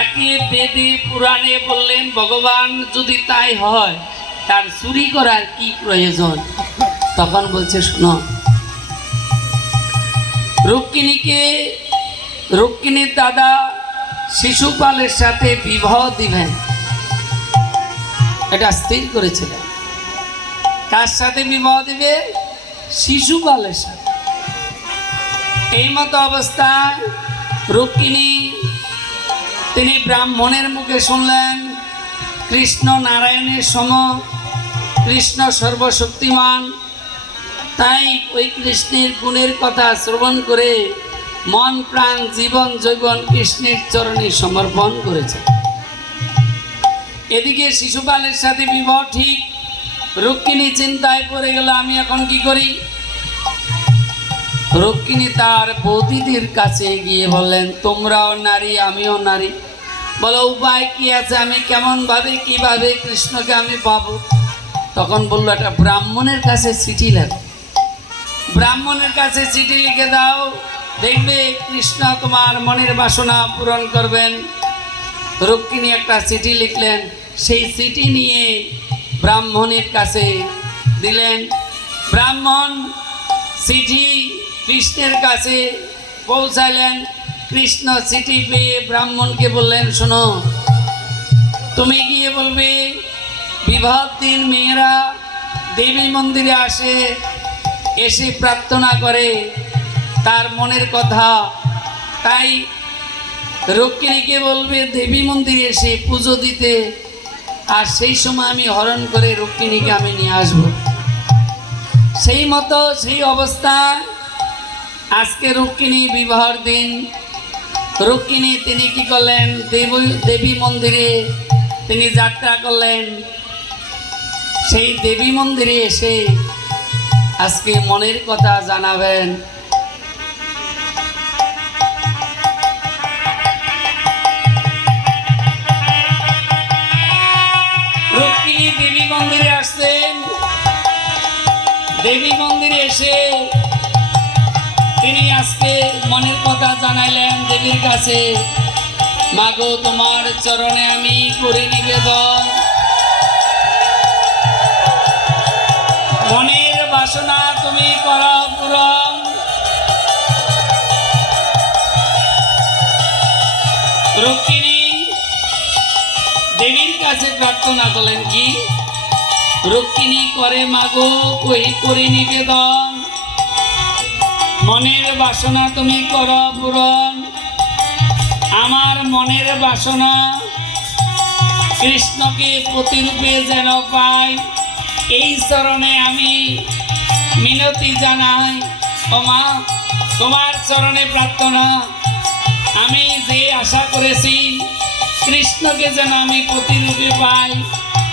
তাকে বেদে পুরাণে বললেন, ভগবান যদি তাই হয়, তার চুরি করার কি প্রয়োজন? তখন বলছে, শোনো রুক্মিণীকে রুক্মিণীর দাদা শিশুপালের সাথে বিবাহ দিবেন। এটা স্থির করেছিলেন। কার সাথে বিবাহ দিবে শিশুপালের সাথে। এই মতো অবস্থায় রুক্মিণী তিনি ব্রাহ্মণের মুখে শুনলেন, কৃষ্ণ নারায়ণের সম, কৃষ্ণ সর্বশক্তিমান। তাই ওই কৃষ্ণের গুণের কথা শ্রবণ করে মন, প্রাণ, জীবন জৈবন কৃষ্ণের চরণে সমর্পণ করেছে। এদিকে শিশুপালের সাথে বিবাহ ঠিক, রুক্মিণী চিন্তায় পড়ে গেল, আমি এখন কি করি? রুক্মিণী তার বৌদিদের কাছে গিয়ে বললেন, তোমরাও নারী, আমিও নারী। বলো, উপায় কি আছে? আমি কেমন ভাবে, কীভাবে কৃষ্ণকে আমি পাবো? তখন বলল, একটা ব্রাহ্মণের কাছে চিঠি লেখ। ব্রাহ্মণের কাছে চিঠি লিখে দাও। দেখবে কৃষ্ণ তোমার মনের বাসনা পূরণ করবেন। রুক্মিণী একটা চিঠি লিখলেন। সেই চিঠি নিয়ে ব্রাহ্মণের কাছে দিলেন, ব্রাহ্মণ, চিঠি কৃষ্ণের কাছে পৌঁছালেন কৃষ্ণ চিঠি পেয়ে ব্রাহ্মণকে বললেন, শোনো, তুমি গিয়ে বলবে বিবাহ দিন মেয়েরা দেবী মন্দিরে আসে, এসে প্রার্থনা করে, তার মনের কথা। তাই রক্ষিণীকে বলবে, দেবী মন্দিরে এসে পুজো দিতে। আর সেই সময় আমি হরণ করে রক্ষিণীকে আমি নিয়ে আসব। সেই মতো সেই অবস্থা আজকে রক্ষিণী বিবাহর দিন। রক্ষিণী তিনি কি করলেন? দেবী দেবী মন্দিরে তিনি যাত্রা করলেন। সেই দেবী মন্দিরে এসে আজকে মনের কথা জানাবেন। রুক্মিণী দেবী মন্দিরে আসছেন দেবী মন্দিরে এসে তিনি আজকে মনের কথা জানাইলেন দেবীর কাছে। মাগো, তোমার চরণে আমি করে নিবেদন। মনের বাসনা তুমি কর পূরণ। রুক্মিণী দেবীর কাছে প্রার্থনা করলেন কি? রুক্মিণী করে মাগো কই করে নিবেদন। মনের বাসনা তুমি কর পূরণ। আমার মনের বাসনা কৃষ্ণকে প্রতিরূপে যেন পাই। এই চরণে আমি মিনতি জানাই, ও মা, তোমার চরণে প্রার্থনা। আমি যে আশা করেছি কৃষ্ণকে যেন আমি প্রতিরূপে পাই,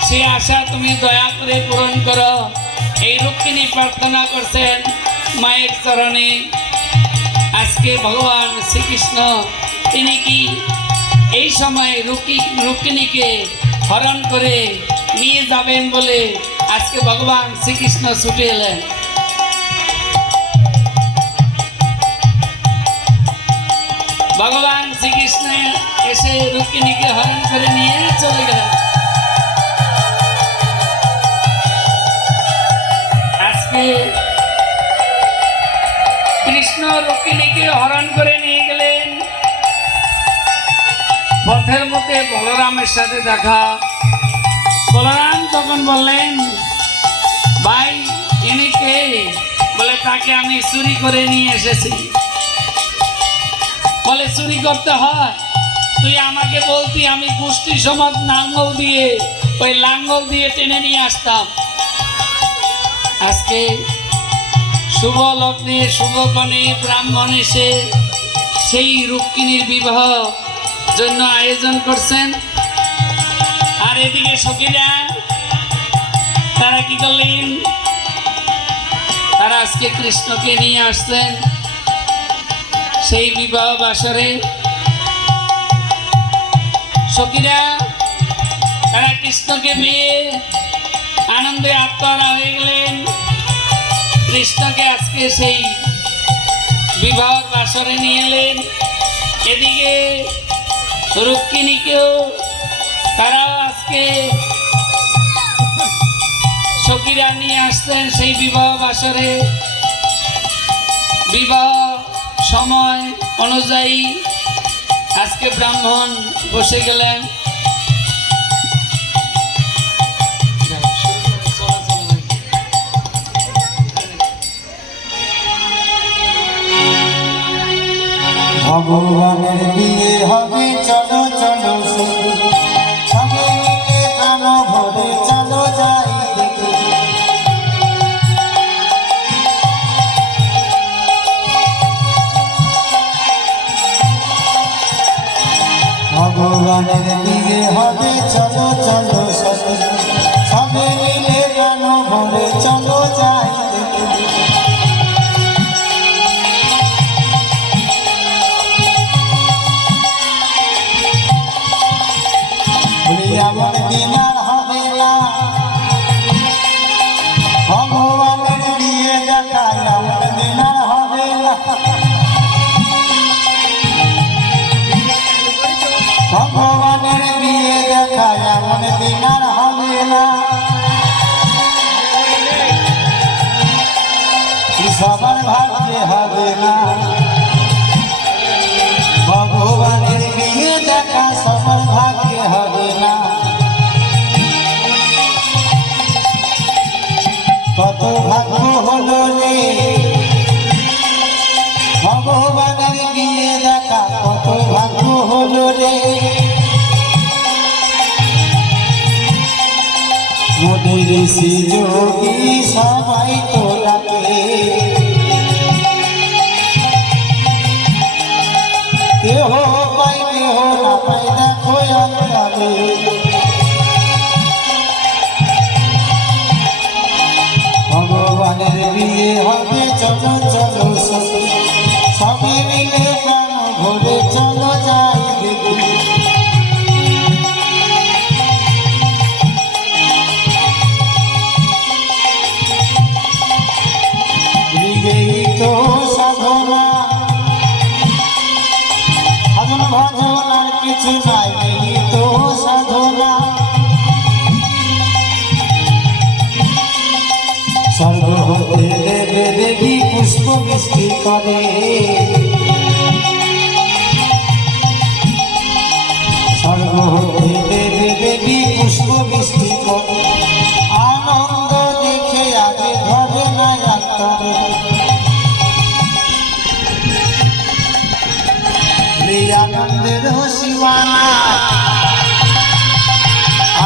সে আশা তুমি দয়া করে পূরণ করো। এই রুক্মিণী প্রার্থনা করছেন মায়ের চরণে আজকে ভগবান শ্রীকৃষ্ণ, তিনি কি এই সময় রুকি, রুক্মিণীকে হরণ করে নিয়ে যাবেন বলে আজকে ভগবান শ্রীকৃষ্ণ ছুটে এলেন? ভগবান শ্রীকৃষ্ণ এসে রুক্মিণীকে হরণ করে নিয়ে চলে গেলেন। আজকে কৃষ্ণ রুক্মিণীকে হরণ করে নিয়ে গেলেন। পথের মধ্যে বলরামের সাথে দেখা। বলরাম তখন বললেন, ভাই, ইনি কে? বলে, তাকে আমি চুরি করে নিয়ে এসেছি। বলে, চুরি করতে হয়? তুই আমাকে বলতি আমি গোষ্ঠী সমাজ লাঙ্গল দিয়ে, ওই লাঙ্গল দিয়ে টেনে নিয়ে আসতাম। আজকে শুভ লগ্নে শুভকণে, ব্রাহ্মণ এসে সেই রুক্মিণীর বিবাহ জন্য আয়োজন করছেন। আর এদিকে সখীরা, তারা কি করলেন? তারা আজকে কৃষ্ণকে নিয়ে আসছেন সেই বিবাহ বাসরে। সখীরা, তারা কৃষ্ণকে পেয়ে আনন্দে আত্মারা হয়ে গেলেন। কৃষ্ণকে আজকে সেই বিবাহ বাসরে নিয়ে এলেন। এদিকে রুক্মিণীকেও তারা আজকে সখীরা নিয়ে আসতেন সেই বিবাহ বাসরে। বিবাহ সময় অনুযায়ী আজকে ব্রাহ্মণ বসে গেলেন। ভগবানের বিয়ে হবে, চলো চলো সবে মিলে প্রাণ ভরে চলো যাই ভগবানের বিয়ে হবে, চলো চলো সবে মিলে প্রাণ ভরে ভগবানের বিয়ে দেখা এমন দিন হবে না সবার ভাগ্যে হবে ভগবানের বিয়ে কত ভাগ্য হলো রে ভগবানের বিয়ে দেখা কত ভাগ্য হলো রে। মোদের যোগী সবাই তো লাগে কেহ পাই কেহ না পাই দেখো অন্তরে ভগবানের বিয়ে হবে চলো চলো সবে। মিলে প্রাণ চলো যাই। পুষ্প করে স্বর্গ দেবী পুষ্প বৃষ্টি করে আনন্দ দেখে আগে ধরে না অন্তরে আনন্দের সীমানা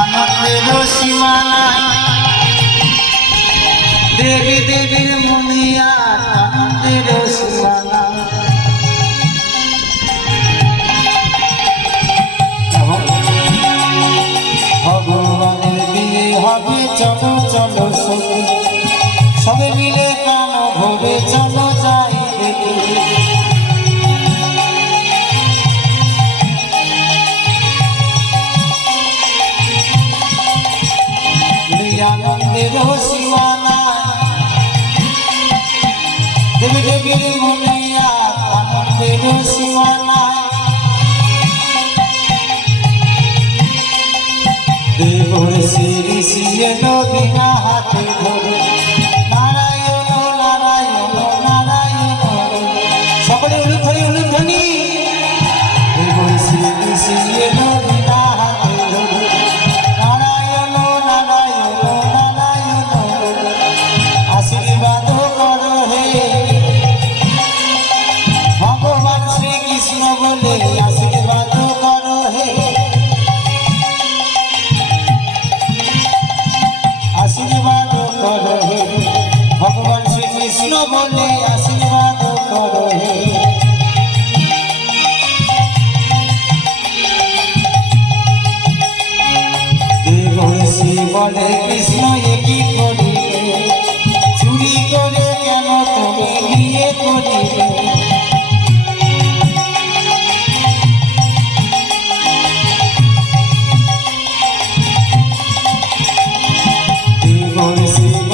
আনন্দের সীমানা দেবী দেবীর মুনিয়া ভগবানের বিয়ে হবে চলো চলো সবে শ্রী শ্রী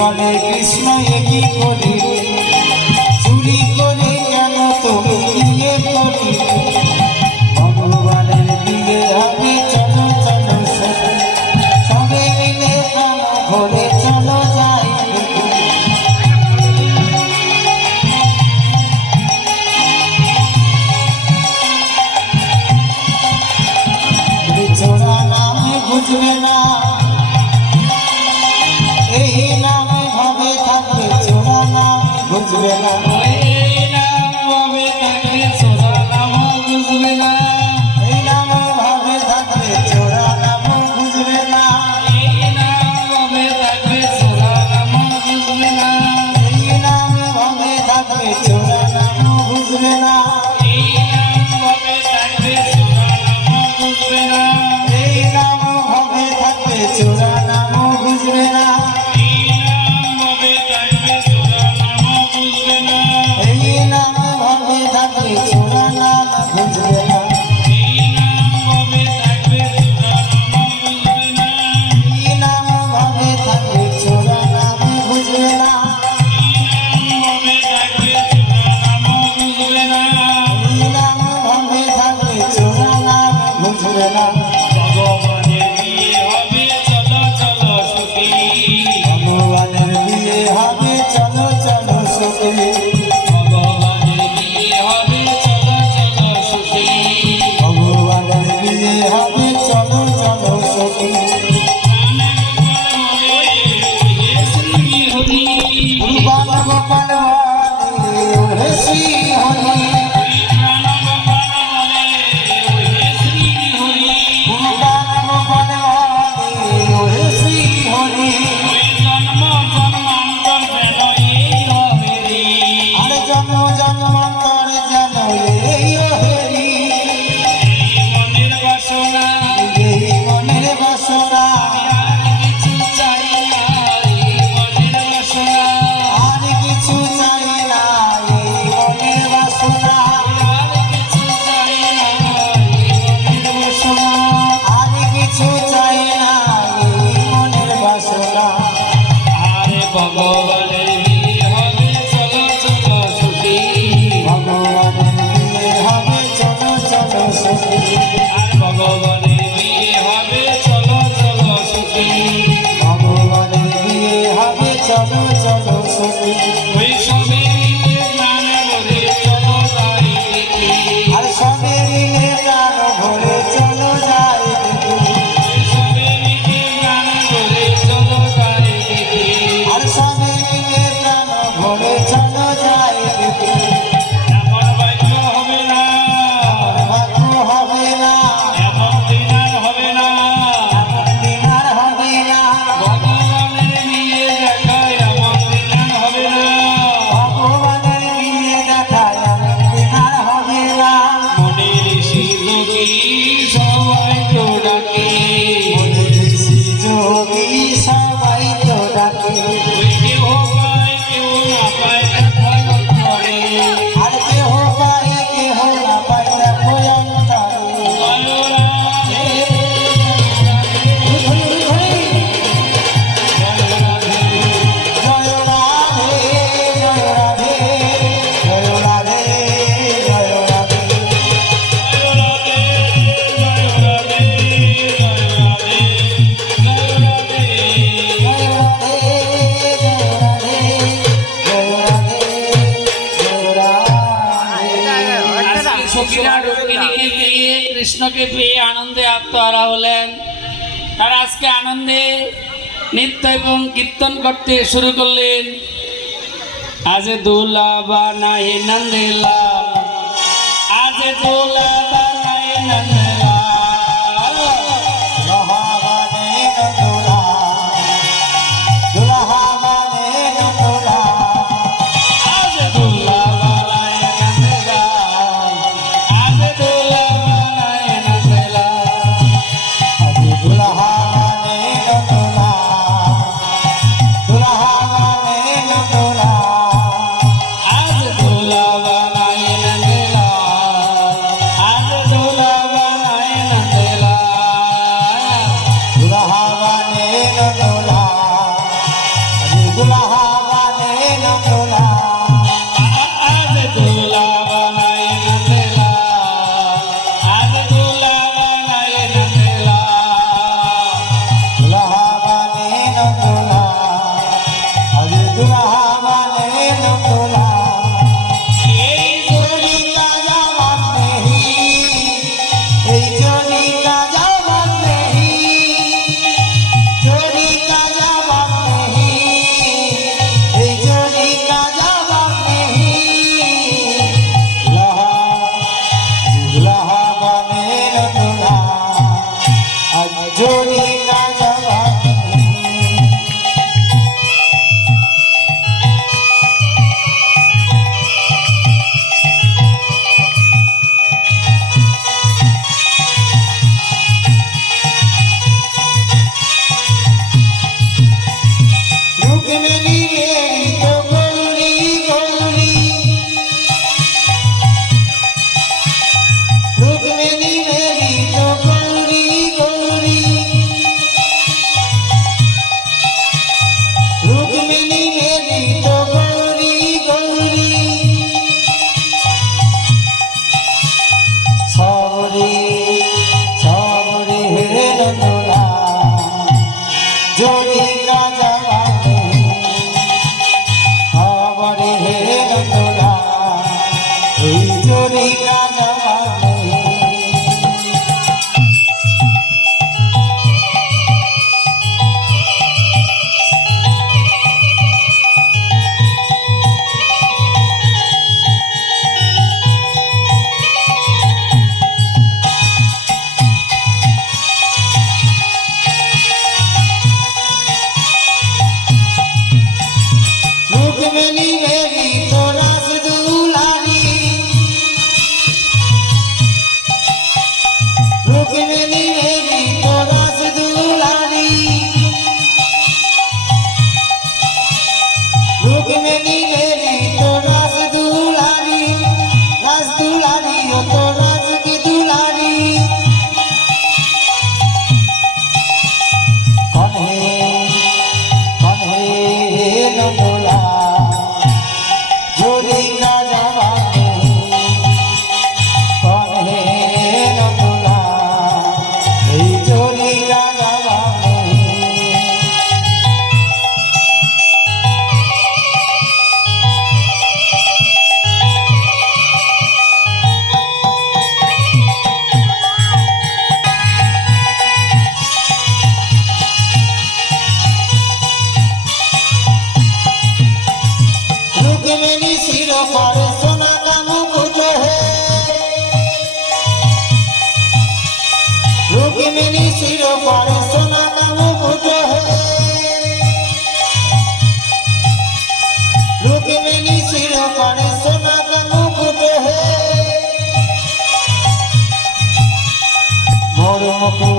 বলে কৃষ্ণ এ কি I'm সখীরা রুক্মিণীকে কৃষ্ণকে পেয়ে আনন্দে আত্মহারা হলেন। তার আজকে আনন্দে নৃত্য এবং কীর্তন করতে শুরু করলেন। আজ দোলা বা নাহি নন্দিলা। আজ দোলা বা নাহি নন্দিলা। মরমকু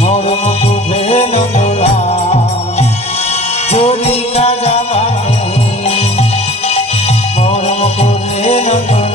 মরমকু ভেল তোলা চলি কাজা মানে মরমকু ভেল তোলা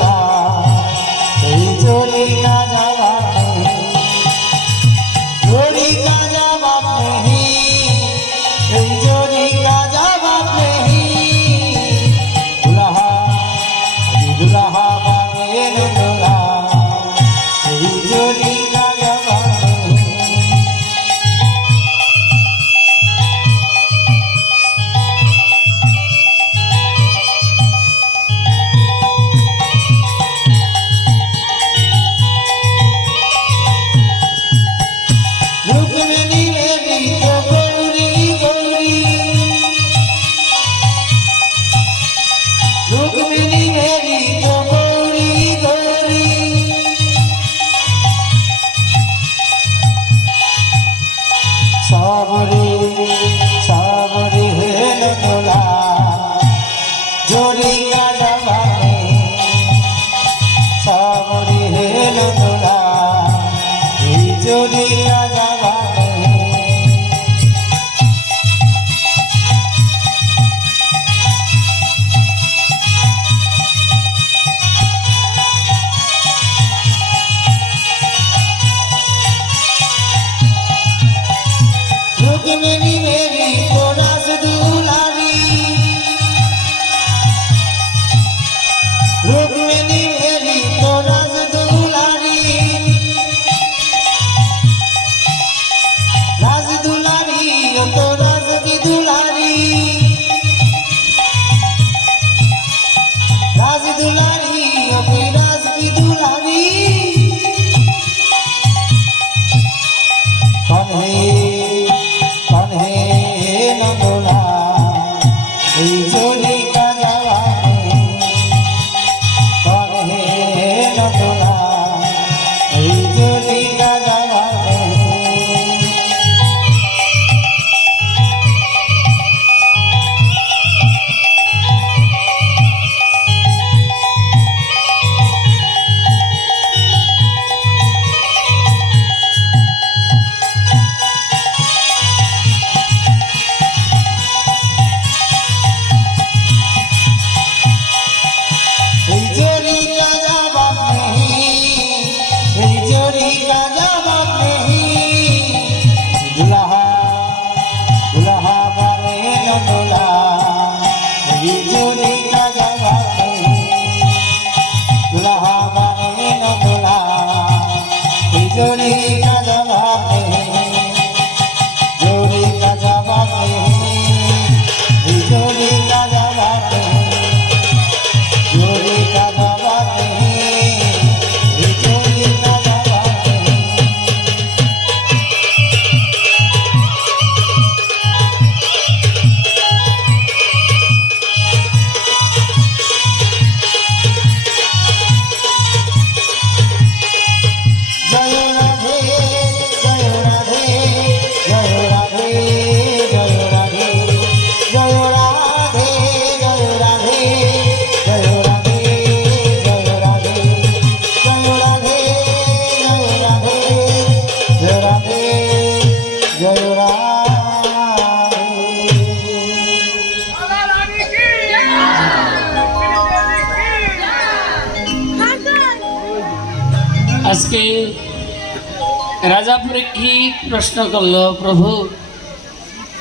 রাজা পরীক্ষিত প্রশ্ন করল প্রভু?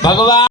ভগবান